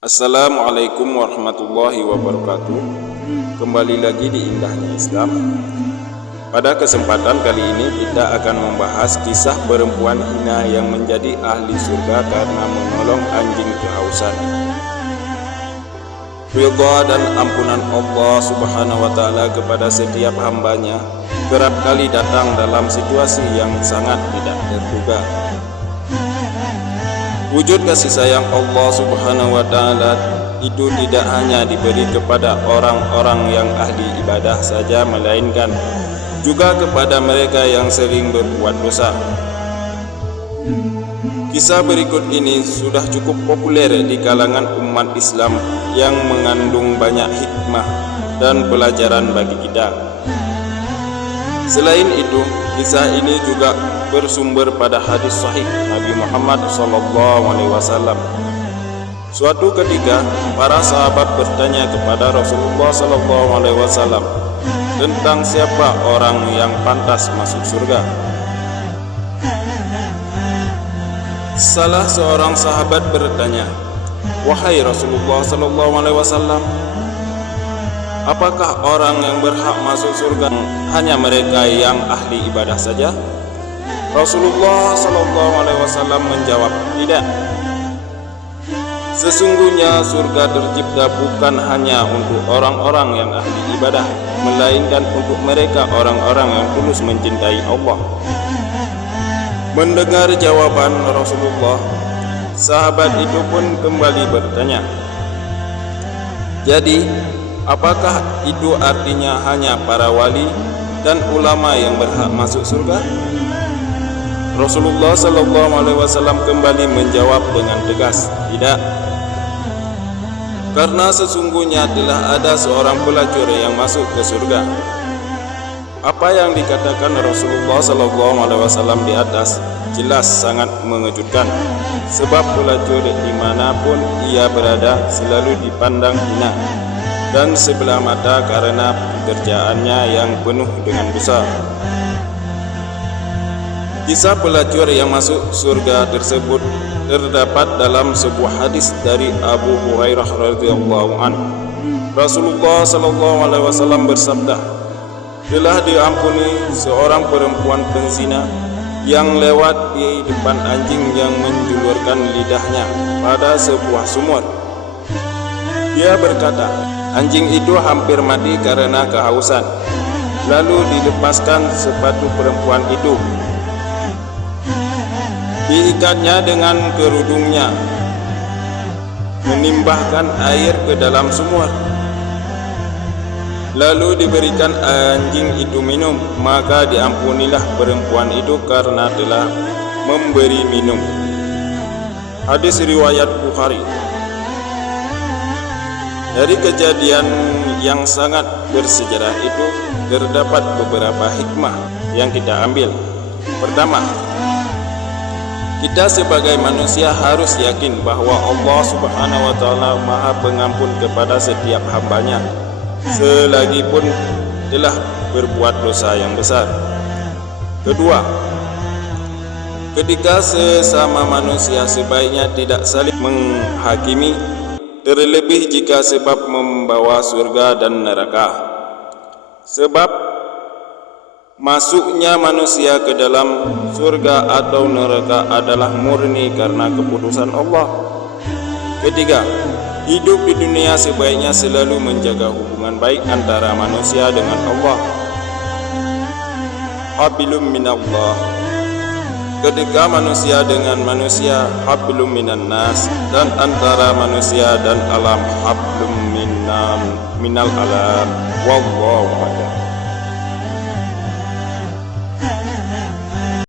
Assalamualaikum warahmatullahi wabarakatuh. Kembali lagi di Indahnya Islam. Pada kesempatan kali ini kita akan membahas kisah perempuan hina yang menjadi ahli surga karena menolong anjing kehausan. Ridha dan ampunan Allah subhanahu wa ta'ala kepada setiap hambanya kerap kali datang dalam situasi yang sangat tidak terduga. Wujud kasih sayang Allah subhanahu wa ta'ala itu tidak hanya diberi kepada orang-orang yang ahli ibadah saja, melainkan juga kepada mereka yang sering berbuat dosa. Kisah berikut ini sudah cukup populer di kalangan umat Islam yang mengandung banyak hikmah dan pelajaran bagi kita. Selain itu, kisah ini juga bersumber pada hadis sahih Nabi Muhammad SAW. Suatu ketika, para sahabat bertanya kepada Rasulullah SAW tentang siapa orang yang pantas masuk surga. Salah seorang sahabat bertanya, "Wahai Rasulullah SAW, apakah orang yang berhak masuk surga hanya mereka yang ahli ibadah saja?" Rasulullah SAW menjawab, "Tidak. Sesungguhnya surga tercipta bukan hanya untuk orang-orang yang ahli ibadah, melainkan untuk mereka orang-orang yang tulus mencintai Allah." Mendengar jawaban Rasulullah, sahabat itu pun kembali bertanya, "Jadi, apakah itu artinya hanya para wali dan ulama yang berhak masuk surga?" Rasulullah SAW kembali menjawab dengan tegas, "Tidak. Karena sesungguhnya telah ada seorang pelacur yang masuk ke surga." Apa yang dikatakan Rasulullah SAW di atas jelas sangat mengejutkan, sebab pelacur dimanapun ia berada selalu dipandang hina dan sebelah mata karena pekerjaannya yang penuh dengan dosa. Kisah pelacur yang masuk surga tersebut terdapat dalam sebuah hadis dari Abu Hurairah radhiyallahu anhu. Rasulullah SAW bersabda, "Telah diampuni seorang perempuan penzina yang lewat di depan anjing yang menjulurkan lidahnya pada sebuah sumur. Dia berkata, anjing itu hampir mati karena kehausan. Lalu dilepaskan sepatu perempuan itu, diikatnya dengan kerudungnya, menimbahkan air ke dalam sumur, lalu diberikan anjing itu minum, maka diampunilah perempuan itu karena telah memberi minum." Hadis riwayat Bukhari. Dari kejadian yang sangat bersejarah itu terdapat beberapa hikmah yang kita ambil. Pertama, kita sebagai manusia harus yakin bahwa Allah Subhanahu wa ta'ala Maha Pengampun kepada setiap hambanya, selagi pun telah berbuat dosa yang besar. Kedua, ketika sesama manusia sebaiknya tidak saling menghakimi, terlebih jika sebab membawa surga dan neraka. Sebab masuknya manusia ke dalam surga atau neraka adalah murni karena keputusan Allah. Ketiga, hidup di dunia sebaiknya selalu menjaga hubungan baik antara manusia dengan Allah. Hablum minallah. Ketika manusia dengan manusia, hablum minan nas, dan antara manusia dan alam, hablum minal alam. Wallahu a'lam.